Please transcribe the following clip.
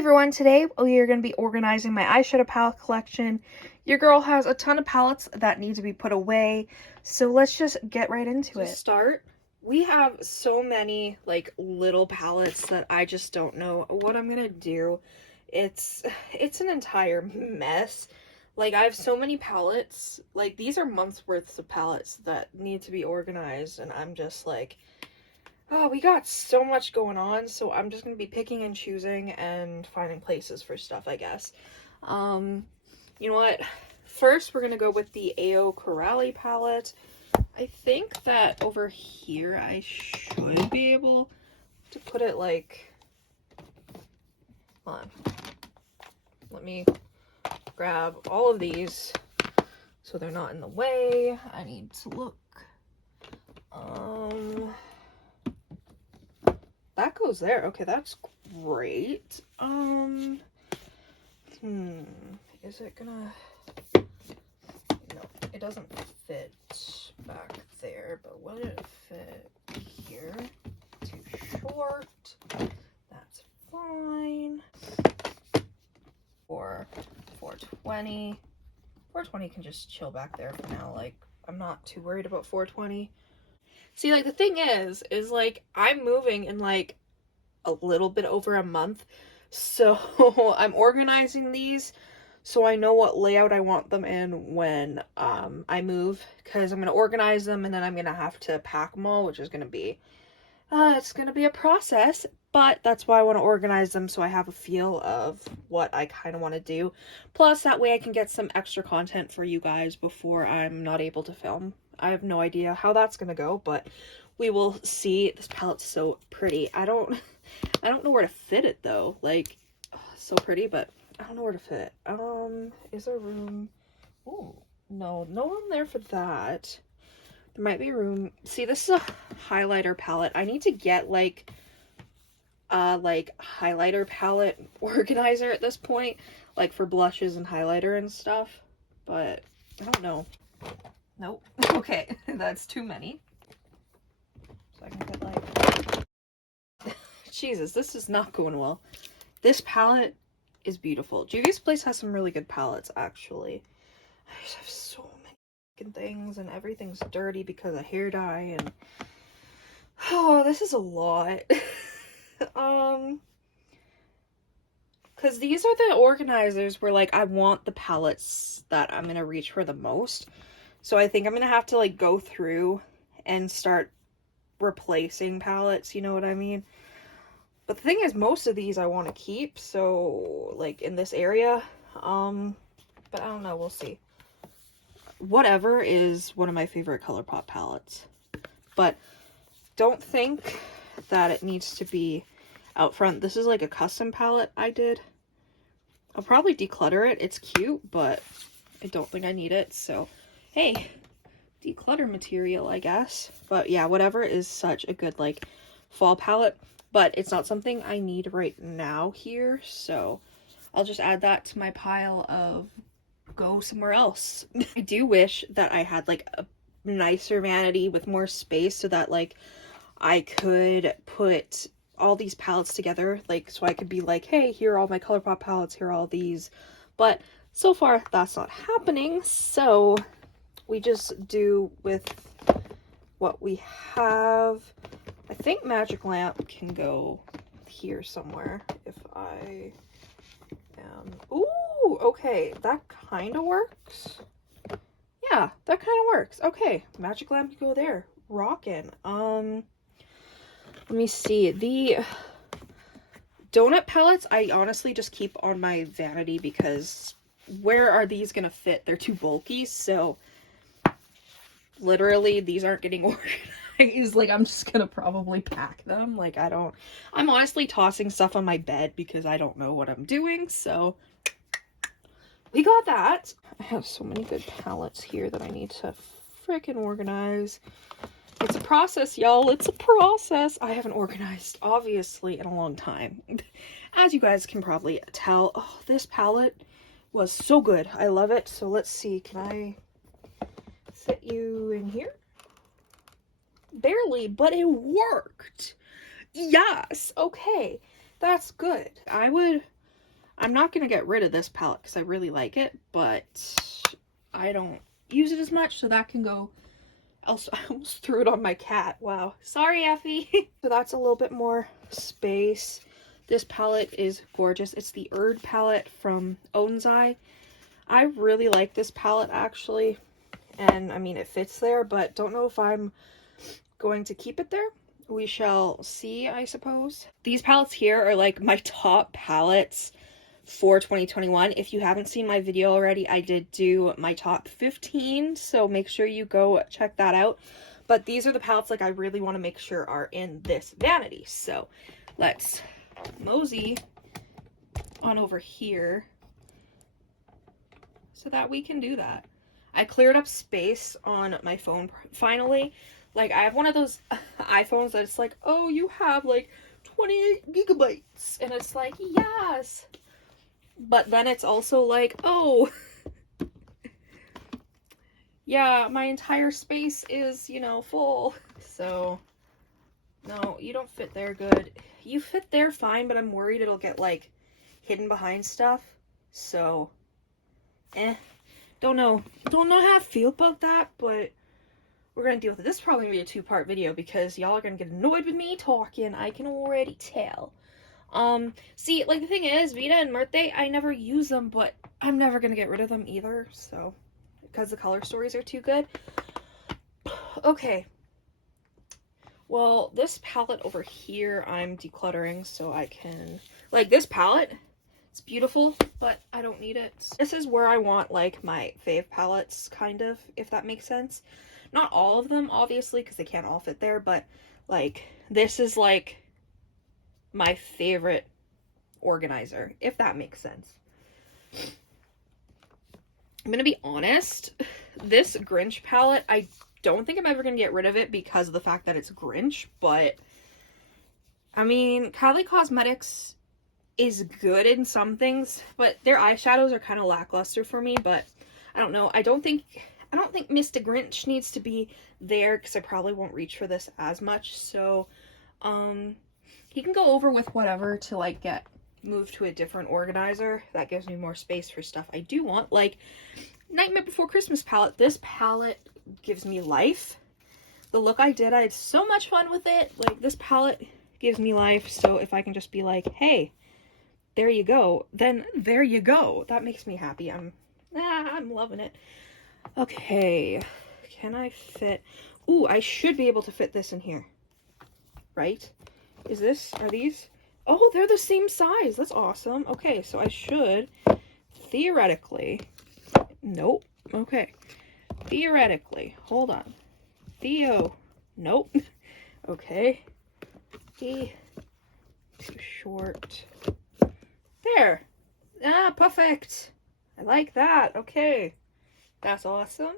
Everyone, today we are going to be organizing my eyeshadow palette collection. Your girl has a ton of palettes that need to be put away, so let's just get right into it. To start, we have so many like little palettes that I just don't know what I'm going to do. It's an entire mess. Like, I have so many palettes. Like, these are months worth of palettes that need to be organized, and I'm just like, oh, we got so much going on, so I'm just gonna be picking and choosing and finding places for stuff, I guess. You know what? First, we're gonna go with the AO Corrali palette. I think that over here I should be able to put it like, hold on. Let me grab all of these so they're not in the way. I need to look. That goes there. Okay, that's great. Is it gonna... No, it doesn't fit back there, but will it fit here? Too short. That's fine. Or 420. 420 can just chill back there for now. Like, I'm not too worried about 420. See, like, the thing is like, I'm moving in like a little bit over a month, so I'm organizing these so I know what layout I want them in when I move, because I'm going to organize them and then I'm going to have to pack them all, which is going to be it's going to be a process, but that's why I want to organize them so I have a feel of what I kind of want to do. Plus, that way I can get some extra content for you guys before I'm not able to film. I have no idea how that's going to go, but we will see. This palette's so pretty. I don't know where to fit it though. Like, so pretty, but I don't know where to fit it. Is there room? Oh, no room there for that. There might be room. See, this is a highlighter palette. I need to get like highlighter palette organizer at this point, like for blushes and highlighter and stuff, but I don't know. Nope. Okay, that's too many. So I can get like... Jesus, this is not going well. This palette is beautiful. Juvia's Place has some really good palettes, actually. I just have so many things, and everything's dirty because of hair dye, and... Oh, this is a lot. Because these are the organizers where, like, I want the palettes that I'm gonna reach for the most. So I think I'm gonna have to, like, go through and start replacing palettes, you know what I mean? But the thing is, most of these I want to keep, so, like, in this area, but I don't know, we'll see. Whatever is one of my favorite ColourPop palettes, but don't think that it needs to be out front. This is, like, a custom palette I did. I'll probably declutter it. It's cute, but I don't think I need it, so, hey, declutter material, I guess. But yeah, whatever is such a good, like, fall palette. But it's not something I need right now here, so I'll just add that to my pile of go somewhere else. I do wish that I had, like, a nicer vanity with more space so that, like, I could put all these palettes together, like, so I could be like, hey, here are all my ColourPop palettes, here are all these. But so far, that's not happening, so we just do with what we have. I think Magic Lamp can go here somewhere if I am... Ooh, okay, that kind of works. Yeah, that kind of works. Okay, Magic Lamp can go there. Rockin'. Let me see. The donut palettes, I honestly just keep on my vanity because where are these gonna fit? They're too bulky, so literally these aren't getting organized. Like, I'm just gonna probably pack them. Like, I'm honestly tossing stuff on my bed because I don't know what I'm doing, so we got that. I have so many good palettes here that I need to freaking organize. It's a process, y'all. It's a process. I haven't organized, obviously, in a long time. As you guys can probably tell, oh, this palette was so good. I love it. So let's see. Can I fit you in here? Barely, but it worked. Yes. Okay. That's good. I would I'm not going to get rid of this palette because I really like it, but I don't use it as much, so that can go. Also, I almost threw it on my cat. Wow. Sorry, Effie. So that's a little bit more space. This palette is gorgeous. It's the Erd palette from Onsai. I really like this palette, actually. And, I mean, it fits there, but don't know if I'm going to keep it there. We shall see, I suppose. These palettes here are, like, my top palettes for 2021. If you haven't seen my video already, I did do my top 15, so make sure you go check that out. But these are the palettes like I really want to make sure are in this vanity. So let's mosey on over here so that we can do that. I cleared up space on my phone finally. Like, I have one of those iPhones that it's like, oh, you have like 28 gigabytes, and it's like, yes. But then it's also like, oh, yeah, my entire space is, you know, full. So, no, you don't fit there good. You fit there fine, but I'm worried it'll get, like, hidden behind stuff. So, don't know. Don't know how I feel about that, but we're going to deal with it. This is probably going to be a two-part video because y'all are going to get annoyed with me talking. I can already tell. See, like, the thing is, Vita and Murthe, I never use them, but I'm never gonna get rid of them either, so, because the color stories are too good. Okay. Well, this palette over here, I'm decluttering, so I can, like, this palette, it's beautiful, but I don't need it. This is where I want, like, my fave palettes, kind of, if that makes sense. Not all of them, obviously, because they can't all fit there, but, like, this is, like, my favorite organizer, if that makes sense. I'm gonna be honest, this Grinch palette, I don't think I'm ever gonna get rid of it because of the fact that it's Grinch, but I mean, Kylie Cosmetics is good in some things, but their eyeshadows are kind of lackluster for me, but I don't know. I don't think Mr. Grinch needs to be there because I probably won't reach for this as much, so he can go over with whatever to, like, get moved to a different organizer. That gives me more space for stuff I do want. Like, Nightmare Before Christmas palette. This palette gives me life. The look I did, I had so much fun with it. Like, this palette gives me life, so if I can just be like, hey, there you go, then there you go. That makes me happy. I'm loving it. Okay, can I fit... Ooh, I should be able to fit this in here. Right? Are these? Oh, they're the same size. That's awesome. Okay, so I should, theoretically, nope. Okay, theoretically, hold on. Nope. Okay. Too short. There. Ah, perfect. I like that. Okay. That's awesome.